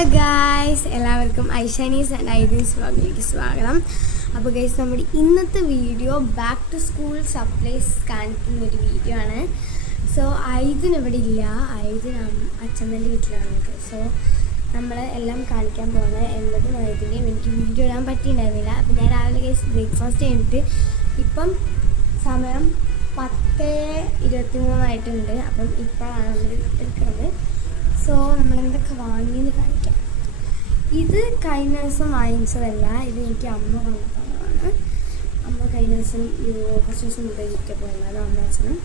Hello guys എല്ലാവർക്കും ഐഷാനീസ് and IDs വ്ളോഗിലേക്ക് സ്വാഗതം. അപ്പോൾ ഗൈസ് നമ്മുടെ ഇന്നത്തെ video back to school supplies കാണിക്കുന്ന ഒരു വീഡിയോ ആണ്. സോ ഐദിന് ഇവിടെ ഇല്ല. ഐദിന് അച്ഛമ്മന്റെ വീട്ടിലാണ്. സോ നമ്മൾ എല്ലാം കാണിക്കാൻ പോകുന്നത് എന്തൊക്കെ ഐദിന്റെയും എനിക്ക് വീഡിയോ ഇടാൻ പറ്റിയിട്ടുണ്ടായിരുന്നില്ല. അപ്പോൾ ഞാൻ രാവിലെ ഗൈസ് ബ്രേക്ക്ഫാസ്റ്റ് കഴിഞ്ഞിട്ട് ഇപ്പം സമയം പത്ത് ഇരുപത്തി മൂന്നായിട്ടുണ്ട് അപ്പം ഇപ്പോഴാണ് നമ്മൾ എടുക്കുന്നത് സോ നമ്മൾ എന്തൊക്കെ വാങ്ങിയെന്ന് കാണിക്കാം. ഇത് കഴിഞ്ഞ ദിവസം വാങ്ങിച്ചതല്ല ഇത് എനിക്ക് അമ്മ വന്നതാണ് അമ്മ കഴിഞ്ഞ ദിവസം കുറച്ച് ദിവസം മുമ്പേ ഇരിക്കാൻ അമ്മ അച്ഛനും.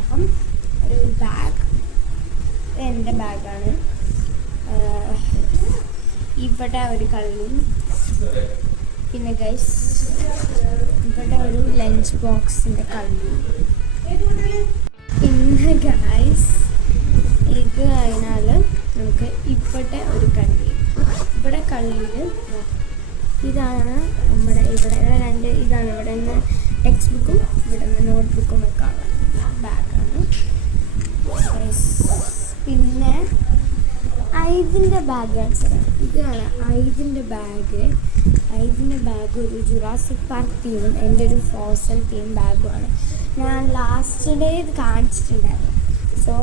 അപ്പം ഒരു ബാഗ് എന്റെ ബാഗാണ് ഇവിടെ ഒരു കള്ളി പിന്നെ ഗൈസ് ഇവിടെ ഒരു ലഞ്ച് ബോക്സിന്റെ കള്ളി പിന്നെ ഗൈസ് ഇത് കഴിഞ്ഞാൽ നമുക്ക് ഇവിടെ ഒരു കള്ളി. ഇവിടെ കള്ളിയിൽ ഇതാണ് നമ്മുടെ ഇവിടെ രണ്ട് ഇതാണ്. ഇവിടെ നിന്ന് ടെക്സ്റ്റ് ബുക്കും ഇവിടെ നിന്ന് നോട്ട് ബുക്കും ഒക്കെ ഉള്ള ബാഗാണ് പിന്നെ ഐദിന്റെ ബാഗ് ഇതാണ് ഐദിന്റെ ബാഗ് ഐദിന്റെ ബാഗ് ഒരു ജുറാസിക് പാർക്ക് തീം എന്റെ ഒരു ഫോസൽ തീം ബാഗുമാണ് ഞാൻ ലാസ്റ്റ് ഡേ ഇത് കാണിച്ചിട്ടുണ്ടായിരുന്നു. സോ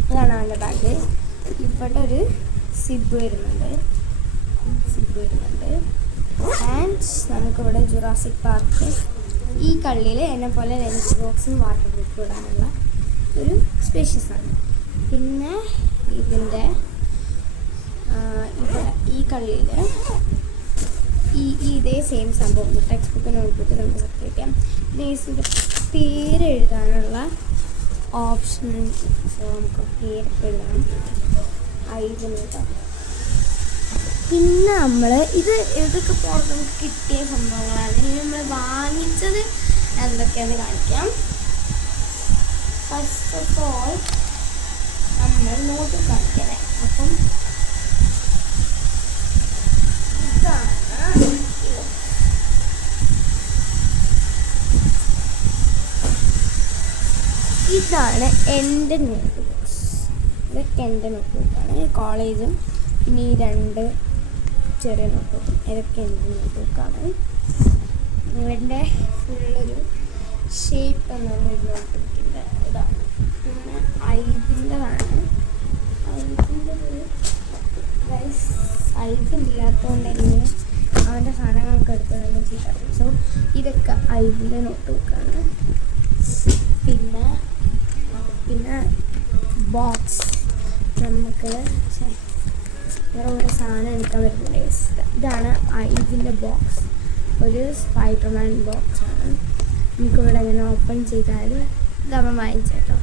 ഇതാണ് അവന്റെ ബാഗ്. ഇവിടെ ഒരു സിബ് വരുന്നുണ്ട്. സിബ് വരുന്നുണ്ട്. ആൻഡ് നമുക്കിവിടെ ജുറാസിക് പാർക്ക്. ഈ കള്ളിയിൽ എന്നെ പോലെ ലഞ്ച് ബോക്സും വാട്ടർ പ്രൂഫ് ഇടാനുള്ള ഒരു സ്പേഷ്യസ് ആണ്. പിന്നെ ഇതിന്റെ ഈ കള്ളിയിൽ ഈ ഈ ഇതേ സെയിം സംഭവം. ടെക്സ്റ്റ് ബുക്ക് നോട്ട് ബുക്ക് നമുക്ക് സെപ്പറേറ്റ് ചെയ്യാം. പിന്നെ ഇതിന്റെ പേര് എഴുതാനുള്ള സോ നമുക്ക് പേരൊക്കെ എഴുതാം ഐതിന് കേട്ടോ പിന്നെ നമ്മൾ ഇത് ഇതൊക്കെ പുറത്ത് നമുക്ക് കിട്ടിയ സംഭവങ്ങളാണ്. ഇനി നമ്മൾ വാങ്ങിച്ചത് എന്തൊക്കെയാണെന്ന് കാണിക്കാം. ഫസ്റ്റ് ഓഫ് ഓൾ നമ്മൾ നോട്ട് കാണിക്കണേ അപ്പം ഇതാണ് ഇതാണ് എന്റെ നോട്ട് ബുക്സ് ഇതൊക്കെ എന്റെ നോട്ട്ബുക്കാണ് കോളേജും ഈ രണ്ട് ചെറിയ നോട്ട്ബുക്കും ഇതൊക്കെ എന്റെ നോട്ട്ബുക്കാണ് ഇവരുടെ ഫുള്ളൊരു ഷേപ്പ് എന്നുള്ള ഒരു നോട്ട് ബുക്കിന്റെ ഇതാണ് പിന്നെ ഐതിന്റെതാണ് ഐതിന്റെ ഒരു ഐതില്ലാത്തതുകൊണ്ട് തന്നെ അവന്റെ സാധനങ്ങളൊക്കെ എടുത്തോണ്ട് ചെയ്തായിരുന്നു സോ ഇതൊക്കെ ഐതിന്റെ നോട്ട്ബുക്കാണ് പിന്നെ പിന്നെ ബോക്സ് നമുക്ക് വേറെ ഓരോ സാധനം എടുക്കാൻ പറ്റുന്നുണ്ട് ഇതാണ് ഇതിന്റെ ബോക്സ് ഒരു സ്പൈഡർമാൻ ബോക്സ് ആണ്. നമുക്ക് ഇവിടെ ഇങ്ങനെ ഓപ്പൺ ചെയ്താൽ ഇതവൻ വാങ്ങിച്ചേട്ടോ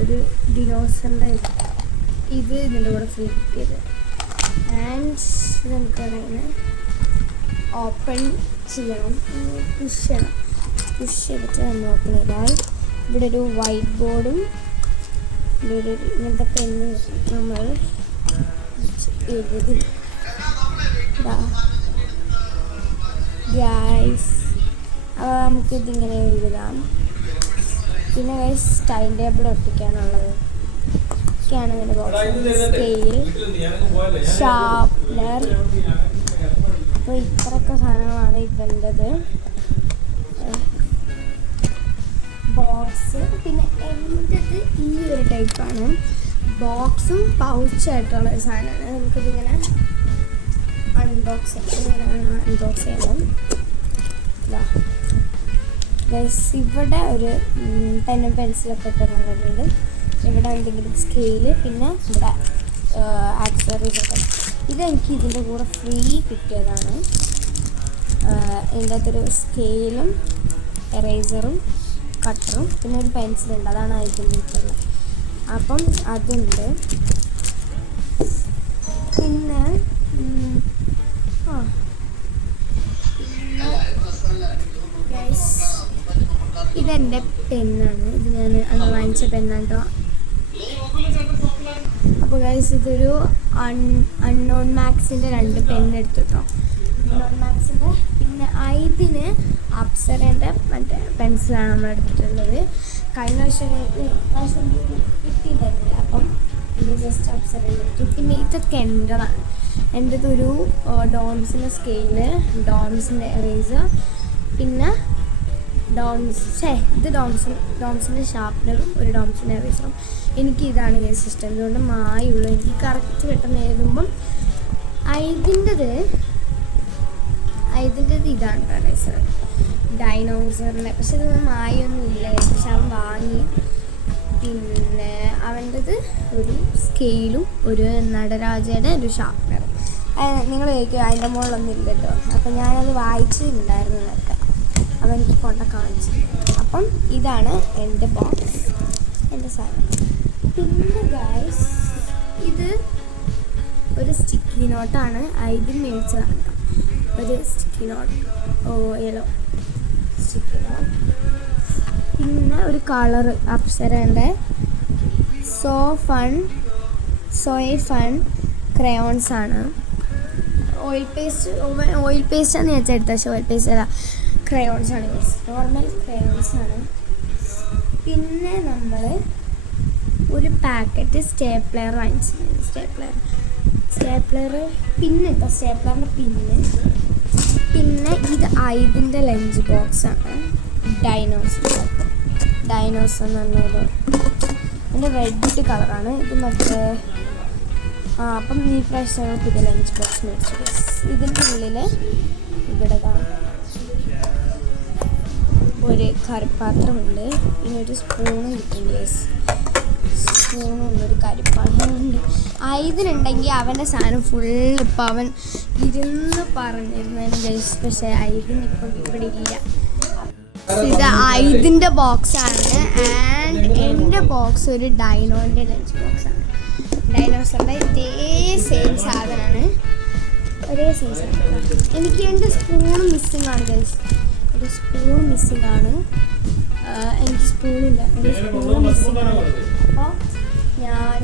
ഒരു ഡിനോസറിന്റെ ഇത് ഇത് ഇതിന്റെ കൂടെ ഫ്രീ കിട്ടിയത് ആൻഡ് നമുക്ക് ഇങ്ങനെ ഓപ്പൺ ചെയ്യണം. പുഷ് ചെയ്യണം. പുഷ് ചെയ്തിട്ട് നമ്മൾ ഓപ്പൺ ചെയ്താൽ ഇവിടെ ഒരു വൈറ്റ് ബോർഡും ഇങ്ങനത്തെ പെണ്ണ് നമ്മൾ എഴുതി. അപ്പോൾ നമുക്ക് ഇതിങ്ങനെ എഴുതാം. പിന്നെ ഗൈസ് ടൈം ടേബിൾ ഒട്ടിക്കാനുള്ളത്. ഒക്കെയാണ് ഇതിന്റെ സ്കെയിൽ ഷാർപ്നർ അപ്പോൾ ഇത്രയൊക്കെ സാധനങ്ങളാണ് ഇവന്റെത് ബോക്സ് പിന്നെ എന്റെത് ഈ ഒരു ടൈപ്പാണ്. ബോക്സും പൗച്ചായിട്ടുള്ള ഒരു സാധനമാണ്. നമുക്കിതിങ്ങനെ അൺബോക്സ് അൺബോക്സ് ചെയ്യണം. ഇവിടെ ഒരു പെന്നും പെൻസിലൊക്കെ ഇട്ടുണ്ട് ഇവിടെ എന്തെങ്കിലും സ്കെയിൽ പിന്നെ ഇവിടെ ആക്സറീസ് ഒക്കെ. ഇതെനിക്ക് ഇതിന്റെ കൂടെ ഫ്രീ കിട്ടിയതാണ്. ഇതിന്റെ അകത്തൊരു സ്കെയിലും എറേസറും കട്ടറും പിന്നെ ഒരു പെൻസിലുണ്ട് അതാണ് അതിന്റെ കിട്ടുന്നത് അപ്പം അതുണ്ട്. പിന്നെ ആ. ഇതെന്റെ പെണ്ണാണ്. ഇത് ഞാൻ അന്ന് വാങ്ങിച്ച പെണ്ണാണ് കേട്ടോ അപ്പോൾ ഗൈസ് ഇതൊരു അൺ അൺനോൺ മാക്സിന്റെ രണ്ട് പെൻ എടുത്തു കേട്ടോ മാക്സിന്റെ പിന്നെ ഐബിന് അപ്സരേന്റെ മറ്റേ പെൻസിലാണ് നമ്മൾ എടുത്തിട്ടുള്ളത് കഴിഞ്ഞ വർഷം വർഷം കിട്ടിയിട്ടുണ്ടായിരുന്നില്ല അപ്പം ഇത് ജസ്റ്റ് അപ്സരേന്റെ എടുത്തു. പിന്നെ ഇതൊക്കെ എന്റെതാണ് എന്റെത് ഒരു ഡോംസിന്റെ സ്കെയിൽ ഡോംസിന്റെ എറേസർ പിന്നെ ഡോംസ് ഛേ ഇത് ഡോംസിൻ ഡോംസിന്റെ ഷാർപ്നറും ഒരു ഡോംസിന്റെ എറേസറും എനിക്ക് ഇതാണ് കേസ് സിസ്റ്റം അതുകൊണ്ട് മായുള്ളൂ എനിക്ക് കറക്റ്റ് പെട്ടെന്ന് എഴുതുമ്പം ഐതിന്റെത് ഐതിന്റെത് ഇതാണ് എറേസർ ഡൈനോസറിന്റെ പക്ഷെ ഇതൊന്നും മായൊന്നും ഇല്ല പക്ഷെ അവൻ വാങ്ങി. പിന്നെ അവന്റെത് ഒരു സ്കെയിലും ഒരു നടരാജയുടെ ഒരു ഷാർപ്നറും നിങ്ങൾ ചോദിക്കും അതിന്റെ മുകളിലൊന്നും ഇല്ലല്ലോ അപ്പം ഞാനത് വായിച്ചിട്ടുണ്ടായിരുന്നു നേരത്തെ. അവൻ എനിക്ക് കൊണ്ട കാണിച്ചു. അപ്പം ഇതാണ് എന്റെ ബോക്സ് എന്റെ സാധനം. പിന്നെ ഗൈസ് ഇത് ഒരു സ്റ്റിക്കി നോട്ടാണ് ഇതിൽ മേടിച്ചതാണ് ഒരു സ്റ്റിക്കി നോട്ട് ഓ യെല്ലോ സ്റ്റിക്കി നോട്ട് പിന്നെ ഒരു colour അപ്സരന്റെ so fun so fun crayons ആണ്. ഓയിൽ പേസ്റ്റ് ഓയിൽ പേസ്റ്റ് ആണ് ഞാൻ എടുത്തത് പക്ഷേ ഓയിൽ പേസ്റ്റ് അല്ല. ക്രയോൺസ് ആണ് നോർമൽ ക്രയോൺസ് ആണ്. പിന്നെ നമ്മൾ ഒരു പാക്കറ്റ് സ്റ്റേപ്ലർ വാങ്ങിച്ചിട്ടുണ്ട്. സ്റ്റേപ്ലർ സ്റ്റേപ്ലർ പിന്നെ കേട്ടോ സ്റ്റേപ്ലറിന്റെ പിന്നെ പിന്നെ ഇത് ഐബിന്റെ ലഞ്ച് ബോക്സ് ആണ്. ഡൈനോസ് ഡൈനോസ് എന്ന് പറഞ്ഞൊരു എന്റെ റെഡ് കളറാണ് ഇത് മറ്റേ ആ അപ്പം ഈ പ്രാവശ്യം ഞങ്ങൾ പുതിയ ലഞ്ച് ബോക്സ് മേടിച്ചു. ഇതിന്റെ ഉള്ളിൽ ഇവിടെ ഒരു കറിപ്പാത്രമുണ്ട് പിന്നെ ഒരു സ്പൂണും കിട്ടും സ്പൂണും ഒരു കറിപ്പാത്രമുണ്ട് ഐതിനുണ്ടെങ്കിൽ അവന്റെ സാധനം ഫുൾ ഇപ്പം അവൻ ഇരുന്ന് പറഞ്ഞിരുന്നതിന് ഗൈസ് പക്ഷേ ഐതിന് ഇപ്പം ഇവിടെ ഇല്ല. ഇത് ഐതിന്റെ ബോക്സാണ് ആൻഡ് എന്റെ ബോക്സ് ഒരു ഡൈനോന്റെ ലഞ്ച് ബോക്സാണ് ഡൈനോസറിന്റെ ഇതേ സെയിം സാധനമാണ്. ഒരേ സെയിം സാധനം. എനിക്ക് എന്റെ സ്പൂൺ മിസ്സിംഗ് ആണ് ഗൈസ് എന്റെ സ്പൂൺ മിസ്സിംഗ് ആണ്. എനിക്ക് സ്പൂണില്ല എന്റെ സ്പൂൺ മിസ്സിംഗ് ആണ്. അപ്പോൾ ഞാൻ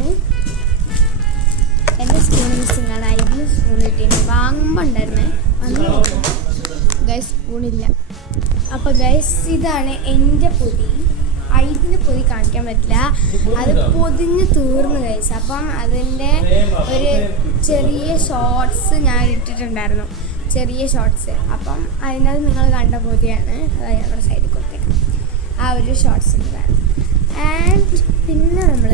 എന്റെ സ്പൂൺ ആണ് അതിന് സ്പൂൺ കിട്ടിയത് വാങ്ങുമ്പോൾ ഉണ്ടായിരുന്നേ. അന്ന് ഗൈസ് സ്പൂണില്ല അപ്പോൾ ഗൈസ് ഇതാണ് എന്റെ പൊതി ഐദിന് പൊതി കാണിക്കാൻ പറ്റില്ല. അത് പൊതിഞ്ഞ് തീർന്നു ഗൈസ്. അപ്പം അതിന്റെ ഒരു ചെറിയ ഷോർട്സ് ഞാൻ ഇട്ടിട്ടുണ്ടായിരുന്നു. ചെറിയ ഷോർട്സ്. അപ്പം അതിനകത്ത് നിങ്ങൾ കണ്ട പൊതിയാണ് അതായത് ഞങ്ങളുടെ സൈഡിൽ കൊടുത്തേക്കാം. ആ ഒരു ഷോർട്സ് ഇട്ടതാണ് ആൻഡ് പിന്നെ നമ്മൾ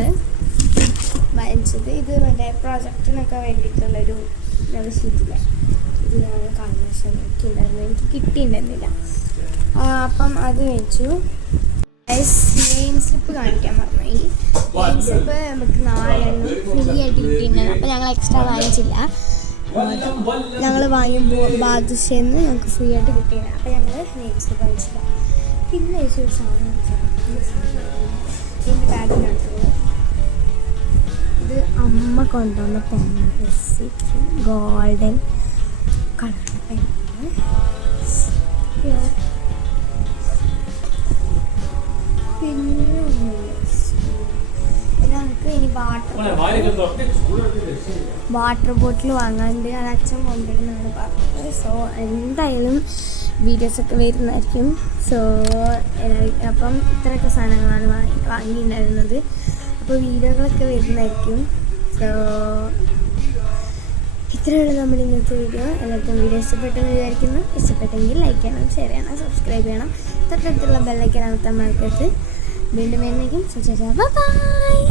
വാങ്ങിച്ചത് ഇത് മറ്റേ പ്രൊജക്റ്റിനൊക്കെ വേണ്ടിയിട്ടുള്ളൊരു ഷീറ്റില്ല ഇത് ഞാൻ കാണുന്ന എനിക്ക് ഉണ്ടായിരുന്നു എനിക്ക് കിട്ടിയിട്ടുണ്ടായിരുന്നില്ല ആ, അപ്പം അത് വെച്ചു. നെയിം സ്ലിപ്പ് കാണിക്കാൻ പറഞ്ഞു. ഈ നെയിം സ്ലിപ്പ് നമുക്ക് നാലെണ്ണം ഫ്രീ ആയിട്ട് കിട്ടിയിട്ടുണ്ട്. അപ്പം ഞങ്ങൾ എക്സ്ട്രാ വാങ്ങിച്ചില്ല. ഞങ്ങൾ വാങ്ങുമ്പോൾ ബാധിച്ചെന്ന് ഞങ്ങൾക്ക് ഫ്രീ ആയിട്ട് കിട്ടിയിരുന്നു അപ്പം ഞങ്ങൾ നെയിം സ്ലിപ്പ് വാങ്ങിച്ചില്ല. പിന്നെ ഒരു സാധനം എന്റെ ബാഗിനകത്തുള്ളത് അമ്മ കൊണ്ടുവന്ന പെണ്ണാണ് ഗോൾഡൻ കളർ പെണ്ണാണ് പിന്നെ ഇനി വാട്ടർ വാട്ടർ ബോട്ടിൽ വാങ്ങാണ്ട് അത് അച്ഛൻ കൊണ്ടുവരുന്നാണ് പറഞ്ഞത് സോ എന്തായാലും വീഡിയോസ് ഒക്കെ വരുന്നതായിരിക്കും. സോ അപ്പം ഇത്രയൊക്കെ സാധനങ്ങളാണ് വാങ്ങി വാങ്ങിയിട്ടുണ്ടായിരുന്നത്. അപ്പോൾ വീഡിയോകളൊക്കെ വരുന്നതായിരിക്കും. സോ ഇത്രയുള്ള നമ്മൾ ഇന്നത്തെ വീഡിയോ. എല്ലാവർക്കും വീഡിയോ ഇഷ്ടപ്പെട്ടെന്ന് വിചാരിക്കുന്നു. ഇഷ്ടപ്പെട്ടെങ്കിൽ ലൈക്ക് ചെയ്യണം ഷെയർ ചെയ്യണം സബ്സ്ക്രൈബ് ചെയ്യണം. തൊട്ടടുത്തുള്ള ബെല്ലൈക്കൻ അമർത്താൻ മറക്കരുത്. വീണ്ടും വരുന്നേക്കും. ബൈ